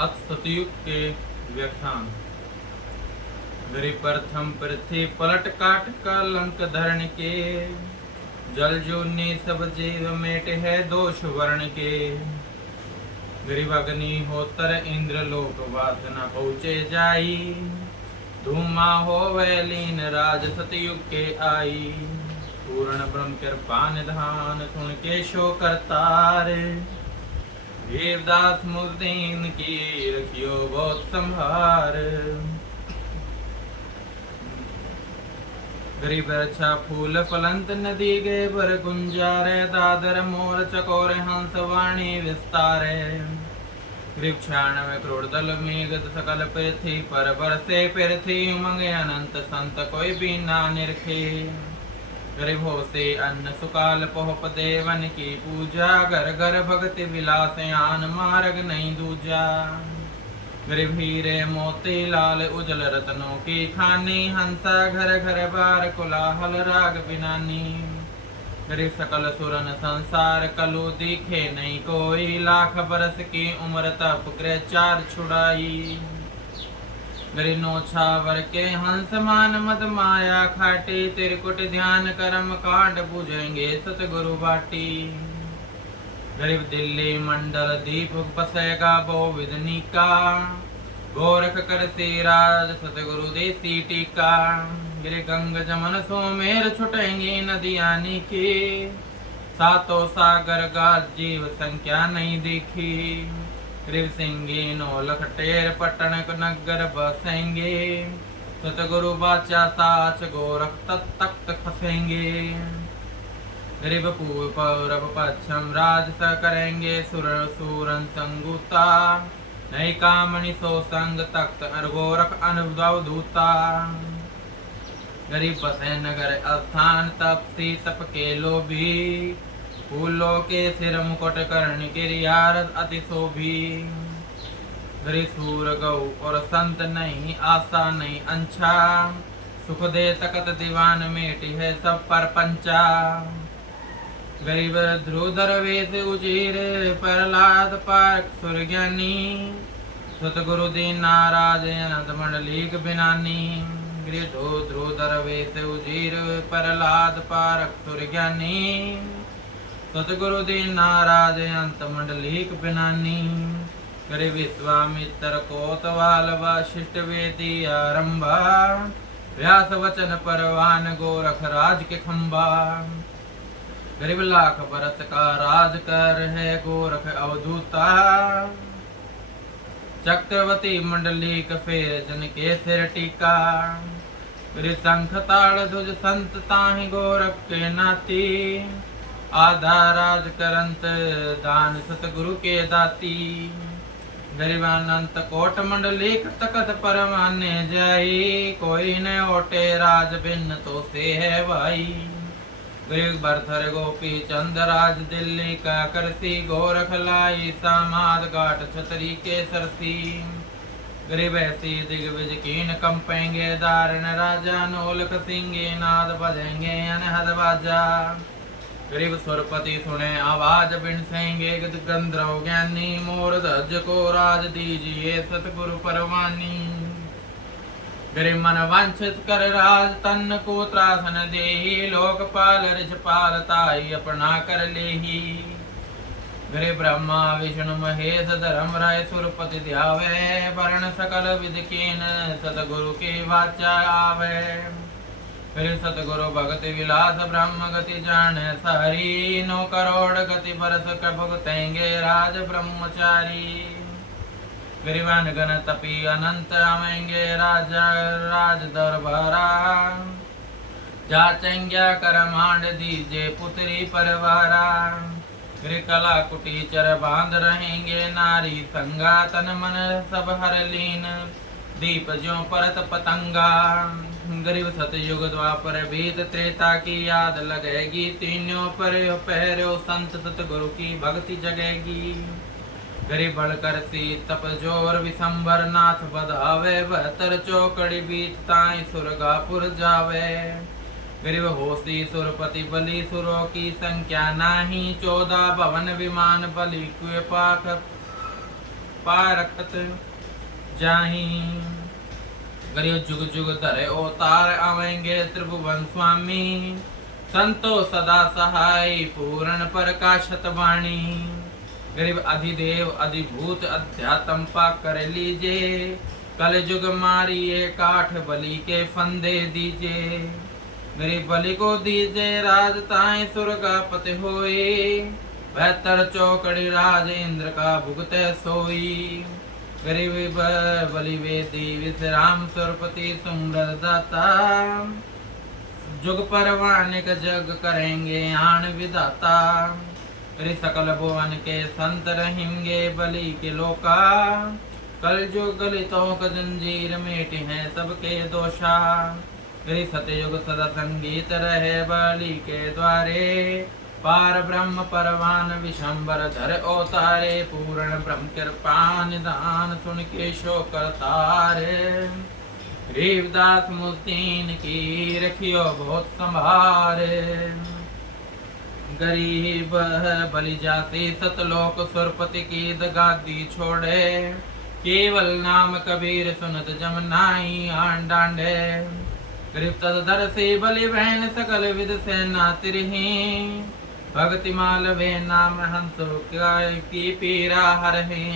अथ सतयुग के व्याख्यान। गरीब प्रथम पृथ्वी पलट काट का लंक धरण के, जल जो ने सब जीव मेट है दोष वर्ण के। गरीब अग्नि होतर इंद्र लोक वासना पहुँचे जाई, धूमा हो वैलीन राज सतयुग के आई। पूर्ण ब्रह्म कृपा निधान सुन के शो करतार, देवदास मुद्दीन की रखियो बहुत संभार। गरीब रक्षा फूल फलंत नदी गए पर गुंजारे, दादर मोर चकोर हंस वाणी विस्तारे। गरीब 96 करोड़ दल मेघ सकल पृथ्वी पर बरसे पृथ्वी उमंग अनंत संत कोई भी ना निरखे। गरीब हो से अन्न सुकाल पोहप देवन की पूजा, घर घर भगति विलास आन मार्ग नहीं दूजा। गरीब हीरे मोती लाल उजल रत्नों की खानी, हंसा घर घर बार कोलाहल राग बिनानी। गरीब सकल सुरन संसार कलु दिखे नहीं कोई, लाख बरस की उम्र तप गृह चार छुड़ाई। गरीब नौछावर के हंस मान मद माया खाटी, त्रिकुट ध्यान करम कांड बुझेंगे सतगुरु बाटी। गरीब दिल्ली मंडल दीप बसेगा बो विदनी का, गोरख कर से राज सतगुरु देसी टीका। गिरे गंग जमन सोमेर छुटेंगे नदियानी की, सातों सागर गाज जीव संख्या नहीं दिखी। गरीब सिंगी नो लखटेर पटन नगर बसेंगे, सतगुरु बाचा साच गोरख तख्त फसेंगे। गरीब पौरव पश्चिम राज स करेंगे, सुर सूरन संगुता। नहीं कामणि सो संग तख्त गोरख अनुभूता। गरीब बसे नगर स्थान तपसी तप के लोभी, फूलों के सिर मुकुट कर्ण गिरियार अति शोभी। गरीब सूर गौ और संत नहीं आशा नहीं अंछा, सुख दे तकत दीवान मेटी है सब पर पंचा। गरीब ध्रुधर वेश उजीर प्रहलाद पारक सुरज्ञानी, सतगुरु दीन नाराज अनंत मंडलीक बिनानी। गरीब ध्रुधर वेश उजीर प्रहलाद पारक सुरज्ञानी, सतगुरु दीन नाराज अनंत मंडलीक बिनानी। गरीब विश्वामित्र कोतवाल वशिष्ठ वेदी आरंभा, व्यास वचन परवान गोरख राज के खंबा। गरीब लाख बरस का राज कर है गोरख अवधूता, चक्रवर्ती मंडली कफेर जन के सिर टीका। गरीब शंख ताड़ ध्वज संत ताहि गोरख के नाती, आधा राज करंत दान सतगुरु के दाती। गरीब अनंत कोट मंडली तकत पर माने जाई, कोई न ओटे राज भिन्न तो से है भाई। गरीब बरथर गोपी चंद राज दिल्ली का करसी, गोरख लाई सामाद घाट छतरी के सरसी। गरीब ऐसी दिग्विज कीन कंपेंगे, दारण राजा नोलक सिंगे नाद बजेंगे अनहद बाजा। गरीब सुरपति सुने आवाज बिन सेंगे, गंधर्व ज्ञानी मोर धज को राज दीजिए सतगुरु परवानी। गरीब मन वांछित कर राज तन को त्रासन दे, लोकपाल ऋषपाल ताई अपना कर लेही। गरीब ब्रह्मा विष्णु महेश धर्म राय सुरपति ध्यावे, वर्ण सकल विद कीन सतगुरु की वाचा आवे। गरीब सतगुरु भगति विलास ब्रह्म गति जान सारी, 9 करोड़ गति बरस कर भुगतेंगे राज ब्रह्मचारी। गरीबान गण तपी अनंत आवेंगे राजा राज दरबारा, जाचेंगे कर मांड दीजे पुत्री परवारा। गृह कला कुटीचर बांध रहेंगे नारी संगा, तन मन सब हर लीन दीप ज्यों परत पतंगा। गरीब सतयुग द्वापर बीत त्रेता की याद लगेगी, तीनों पर पहरो संत सतगुरु की भक्ति जगेगी। गरीब बढ़कर सी तप जोर विशंबर नाथ बधावे, 72 चौकड़ी बीत ताई सुरगापुर जावे। गरीब होसी सुरपति बलि सुरों की संख्या नाही, 14 भवन विमान बलि कुए पाख कृपा रखत जाही। गरीब जुग जुग धरे अवतार आवेंगे त्रिभुवन स्वामी, संतो सदा सहाय पूर्ण प्रकाशत वाणी। गरीब अधिदेव अधिभूत अध्यात्म पा कर लीजे, कल जुग मारिए काठ बलि के फंदे दीजे। गरीब बलि को दीजे राज ताए सुरगापति होए, बेहतर चौकड़ी राज इंद्र का भुगते सोई। गरीब बलि वेदी विश्राम सुरपति सुमृत दाता, जुग परवानिक जग करेंगे आन विदाता। सकल भुवन के संत रहेंगे बलि के लोका, कल जो गलितों का जंजीर मेटे हैं सबके दोषा। सतयुग सदा संगीत रहे बलि के द्वारे, पार ब्रह्म परवान विशंबर धर अवतारे। पूर्ण ब्रह्म कृपा निदान सुन के शोक करतारे, गरीबदास मुस्तीन की रखियो बहुत संभारे। गरीब बलि जाते सतलोक सुरपति की दगादी छोड़े, केवल नाम कबीर सुनत जम नाई आन डांडे। गरीब तदधर से बलि बहन सकल विद से नातिरही, भक्ति माल वे नाम हंसो की पीरा हरहे।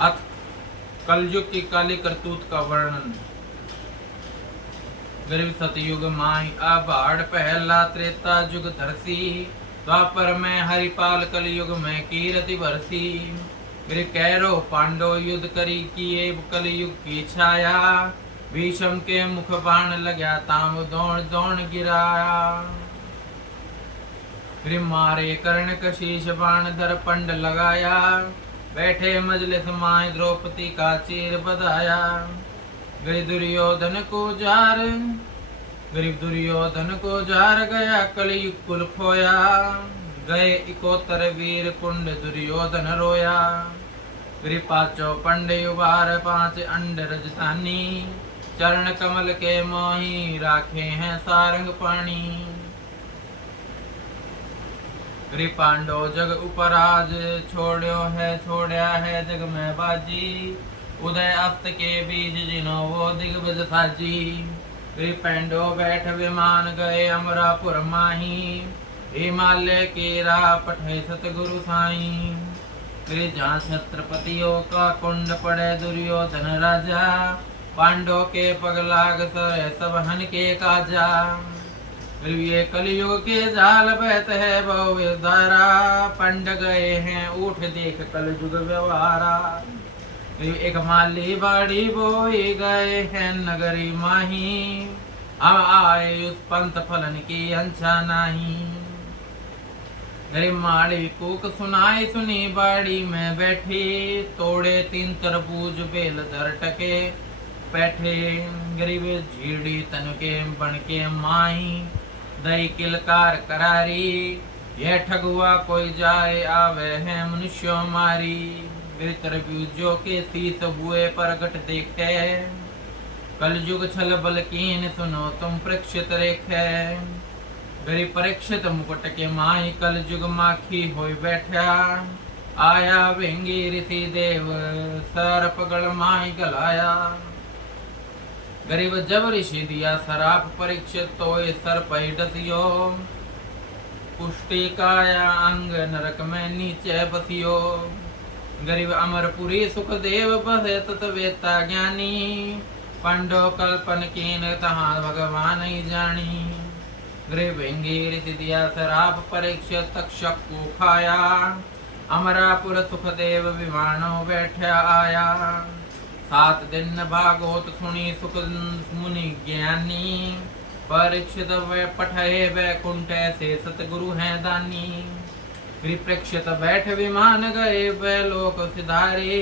अथ कलयुग की काली करतूत का वर्णन। गरीब सतयुग माई आबाड़ पहला त्रेता जुग धरसी, द्वापर में हरिपाल कलयुग में कीरति बरसी। गरीब कैरो पांडव युद्ध करी किए कलयुग की छाया, भीषम के मुख बाण लग्या ताम दौड़ दौड़ गिराया। गरीब मारे कर्ण कशीश बाण धर पंड लगाया, बैठे मजलिस माए द्रौपदी का चीर बधाया। गरीब दुर्योधन को जार गया कलयुग कुल खोया, गए इकोतर वीर कुंड दुर्योधन रोया। गरीब पांचों पंडे उबार पांच अंड रजधानी, चरण कमल के मोही राखे हैं सारंग पानी। गरीब पांडव जग उपराज छोड़या है जग में बाजी, उदय अस्त के बीज जिनो वो दिग्विजय साजी। गरीब पांडव बैठ विमान गए अमरापुर माही, हिमालय के राह पठे सतगुरु साई। गरीब जहाँ छत्रपतियों का कुंड पड़े दुर्योधन राजा, पांडव के पग लाग सब हन के काजा। ये कलयुग के जाल बहत है भव्य धारा, पंड गए हैं उठ देख कलयुग व्यवहारा। एक माली बाड़ी बोई गए हैं नगरी माही, हम आए उस पंथ फलन की अंछा नाही। गरीब माली कूक सुनाई सुनी बाड़ी में बैठी, तोड़े 3 तरबूज बेल दर टके बैठे। गरीब झीड़ी तन के बन के माई, दई किलकार करारी। यह ठगुआ कोई जाए आवे है मनुष्यों मारी। गरीब तरबूजों के शीत बुए प्रगट देखे, कलयुग छल बल कीन सुनो तुम परीक्षित रेखे। गरीब परीक्षित मुकुट के माई कलयुग माखी होई बैठा, आया वेंगी ऋषि देव सर्प गल माई गलाया। गरीब जब ऋषि दिया सराप परीक्षित तो सर्प डसियो, पुष्टि काया अंग नरक में नीचे बसियो। गरीब अमरपुरी सुखदेव बसे तत्वेता ज्ञानी, पांडव कल्पन कीन तहाँ भगवान ही जानी। गरीब ऋषि दिया सराप परीक्षित तक्षक को खाया, अमरापुर सुखदेव विमानो बैठा आया। 7 दिन भागवत सुनी सुख मुनि ज्ञानी, परीक्षित वे पठे वैकुंठ से सतगुरु हैं दानी। परीक्षित बैठ विमान गए वे लोक सिधारे,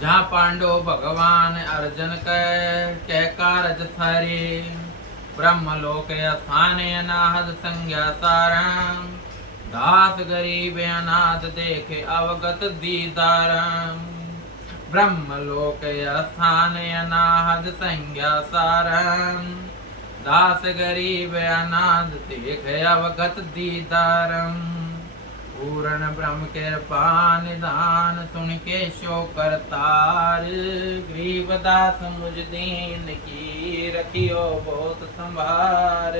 जहाँ पांडव भगवान अर्जुन के कारज सारे। ब्रह्मलोक स्थान अनाहद संज्ञा सारम, दास गरीब अनाथ देखे अवगत दीदारम। ब्रह्मलोक स्थान अनाहद संज्ञा सारम, दास गरीब अनाथ देखे अवगत दीदारम। पूर्ण ब्रह्म कृपा निदान सुन के शो करतार। गरीबदास मुझ दीन की रखियो बहुत संभार।